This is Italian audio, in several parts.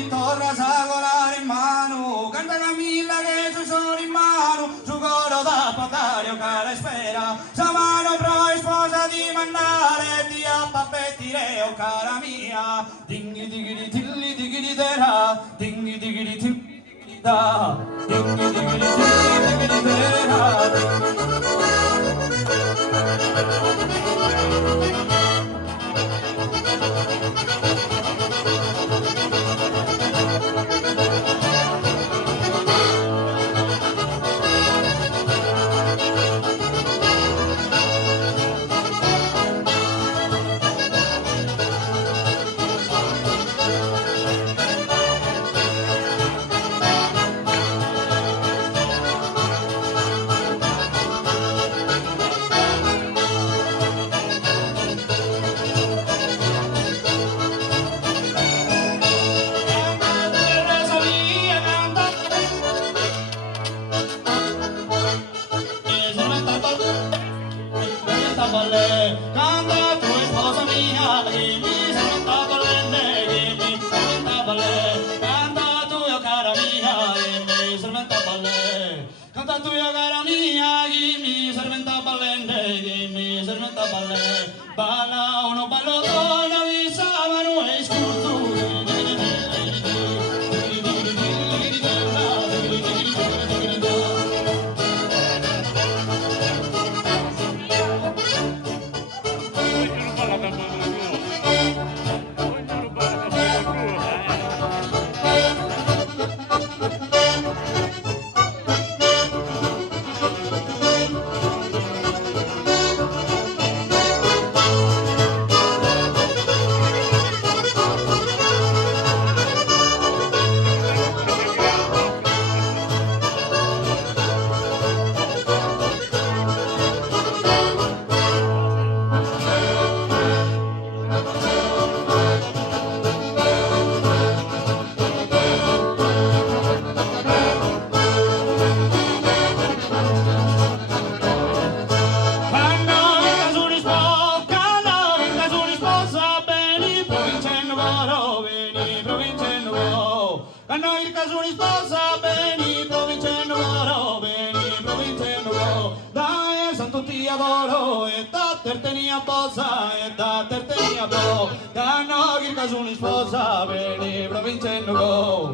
mi torna a colare in mano, canta Camilla che ci sono in mano, su coro da patario cara spera, sa mano pro e sposa di mandare, ti appappettire o cara mia, dinghi dighi tilli dighi dera, dinghi dighi tilli da, dinghi dighi tilli dera. Canta tu sposa mia che mi senta bollente, che mi senta bollente, canta tu cara mia che mi senta bollente, canta tu cara mia che mi senta bollente, che mi senta bollente, balla uno ballo donna di sabano e scultura. Adoro e da te tenia posa e da te tenia bo da no che casuni sposa veni provinceno go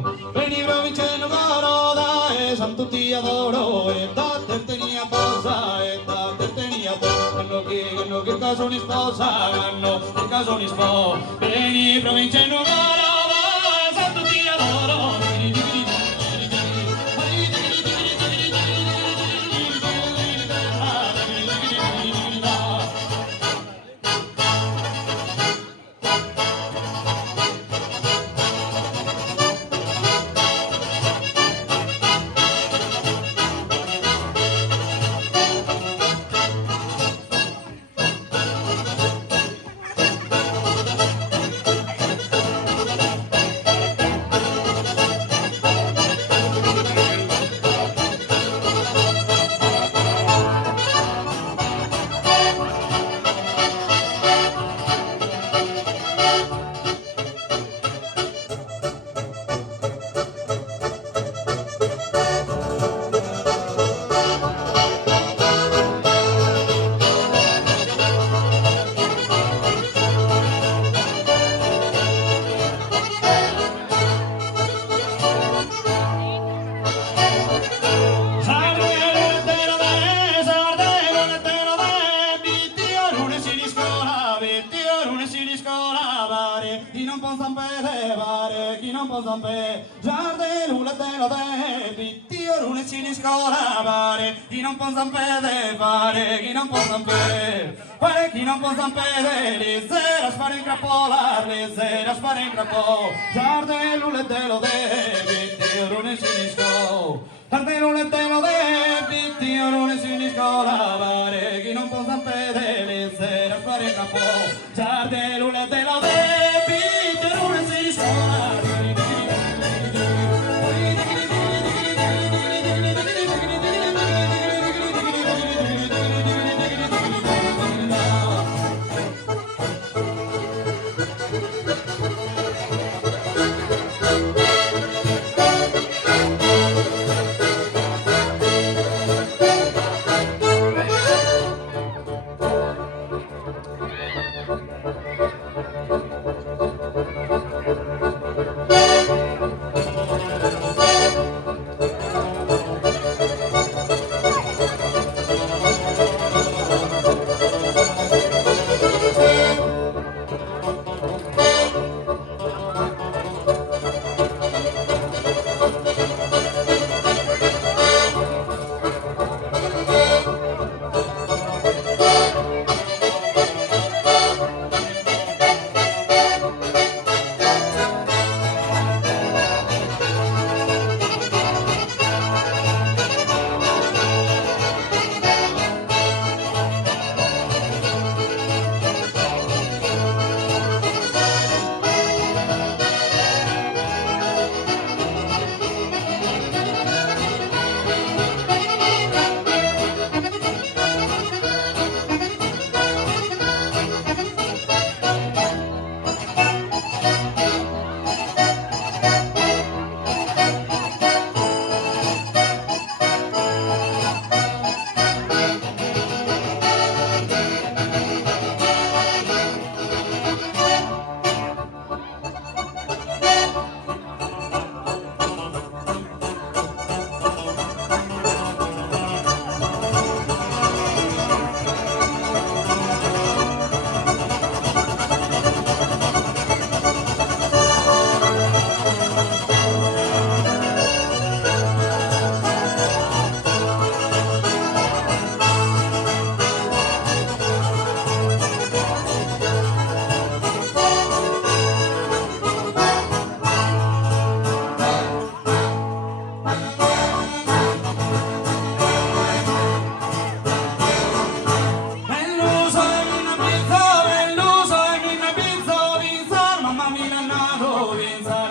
ro da e san tutti adoro e da te tenia posa e da te tenia bo no che casuni sposa no che casuni spo veni provinceno go da san tutti adoro chi non può sapere, chi non può sapere, giardino un letto de, pittio non si discolare, chi non può sapere, fare, chi non può sapere, fare, chi non può sapere, le sera spara in crapola, le sera spara in crapola, giardino un letto de, pittio non si discolare, giardino un letto de, pittio non si discolare, chi non può sapere, le sera spara in crapola, giardino un letto de,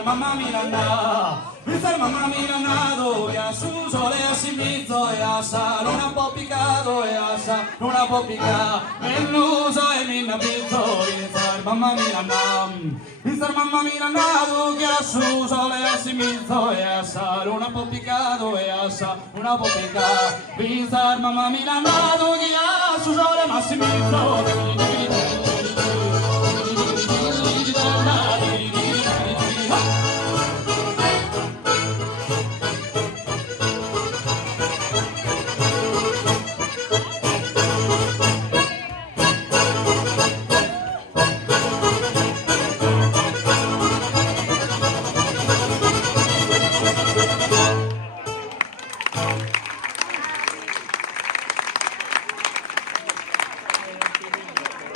mamma Miranda. Mister mamma Miranda, che su sole si mizzo e assa, non ha po' piccato e assa, non ha po' piccato, l'uso e minna pizzo, mister mamma Miranda. Mister mamma Miranda, che su sole si mizzo e assa, non ha po' piccato e assa, non ha po' piccato, mister mamma Miranda, che su sole ma si mizzo,